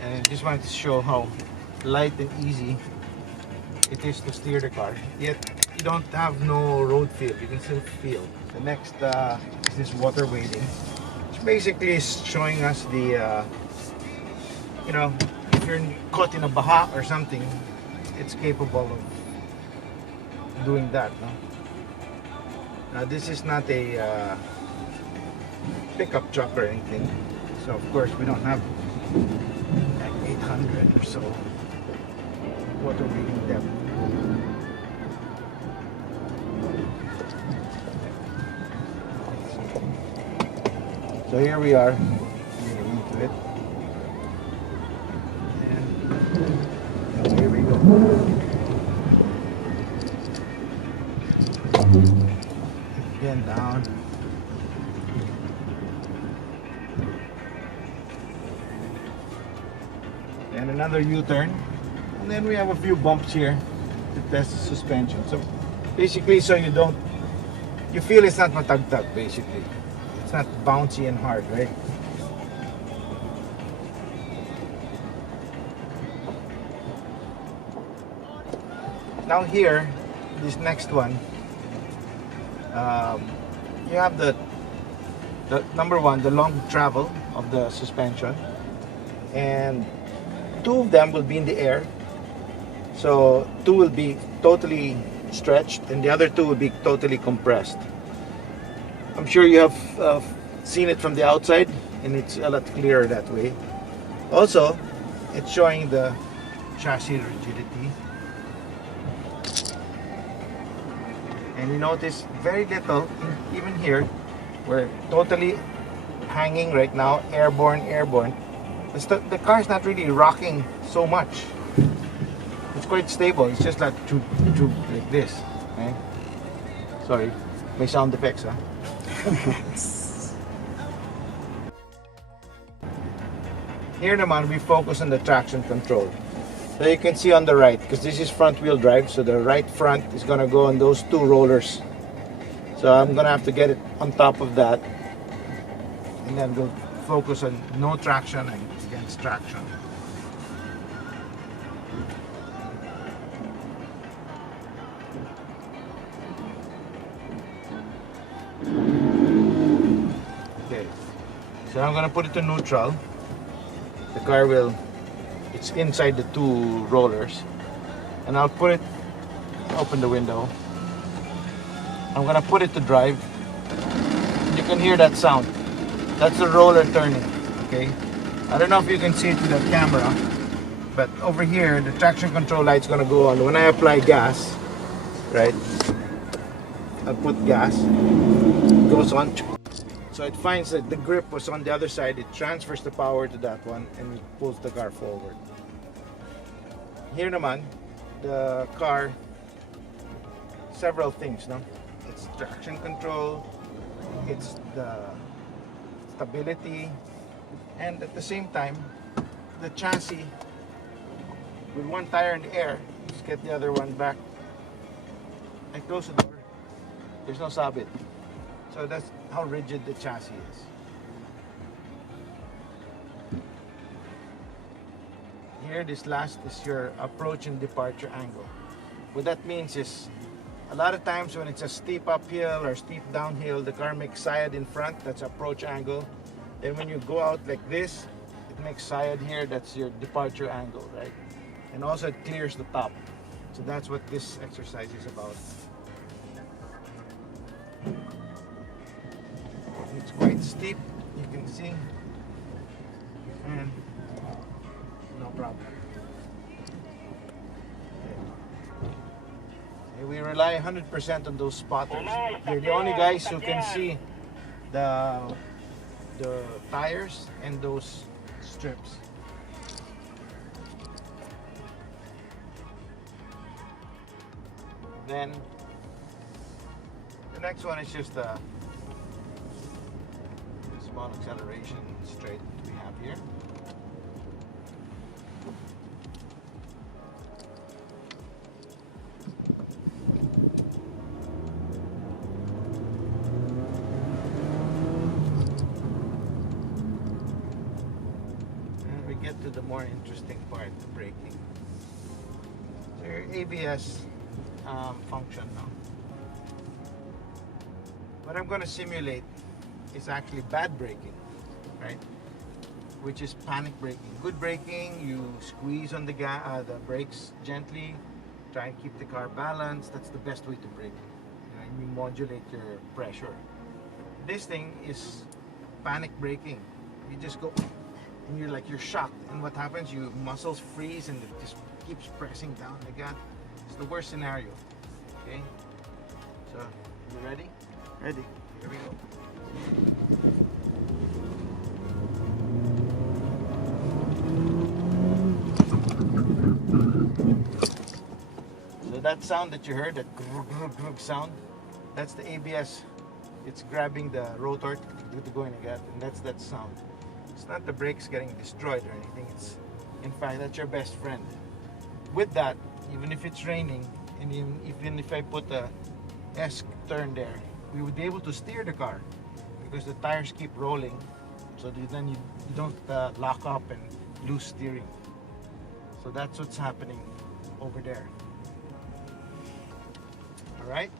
and I just wanted to show how light and easy it is to steer the car, yet you don't have no road feel. You can still feel. The next is this water wading, which basically is showing us the you know, if you're caught in a baha or something, it's capable of doing that. No? Now this is not a pickup truck or anything, so of course we don't have like 800 or so water wading depth. So here we are, getting into it, and here we go. Again down. And another U-turn, and then we have a few bumps here to test the suspension. So basically, so you feel it's not matagtag. Basically, it's not bouncy and hard, right? Now here, this next one, you have the number one, the long travel of the suspension, and two of them will be in the air. So two will be totally stretched and the other two will be totally compressed. I'm sure you have seen it from the outside, and it's a lot clearer that way. Also, it's showing the chassis rigidity, and you notice very little, even here, we're totally hanging right now, airborne. The car is not really rocking so much. It's quite stable. It's just like like this. Okay? Sorry, may sound effects, huh? Here naman, we focus on the traction control. So you can see on the right, because this is front wheel drive, so the right front is going to go on those two rollers. So I'm going to have to get it on top of that, and then we'll focus on no traction and against traction. Okay, so I'm going to put it to neutral. The car it's inside the two rollers, and I'll put it, open the window. I'm going to put it to drive. You can hear that sound. That's the roller turning, okay? I don't know if you can see it with the camera, but over here, the traction control light's gonna go on. When I apply gas, right? I'll put gas, it goes on. So it finds that the grip was on the other side, it transfers the power to that one, and it pulls the car forward. Here naman, the car, several things, no? It's traction control, it's the stability, and at the same time the chassis with one tire in the air. Just get the other one back. I close the door, there's no sabit, so that's how rigid the chassis is. Here, this last is your approach and departure angle. What that means is, a lot of times when it's a steep uphill or steep downhill, the car makes side in front, that's approach angle. Then when you go out like this, it makes side here, that's your departure angle, right? And also it clears the top. So that's what this exercise is about. It's quite steep, you can see, and no problem. We rely 100% on those spotters. They're the only guys who can see the tires and those strips. Then the next one is just a small acceleration straight we have here. get to the more interesting part, the braking. So your ABS function now. What I'm going to simulate is actually bad braking, right? Which is panic braking. Good braking, you squeeze on the brakes gently, try and keep the car balanced. That's the best way to brake. You modulate your pressure. This thing is panic braking. You just go and you're shocked, and what happens, your muscles freeze and it just keeps pressing down like that. It's the worst scenario. Okay, so you ready? Ready. Here we go. So that sound that you heard, that grrr, grrr, grrr sound, that's the ABS. It's grabbing the rotor to go in again, and that's that sound. It's not the brakes getting destroyed or anything. It's, in fact, that's your best friend. With that, even if it's raining, and even if I put a S turn there, we would be able to steer the car because the tires keep rolling, so then you don't lock up and lose steering. So that's what's happening over there. All right.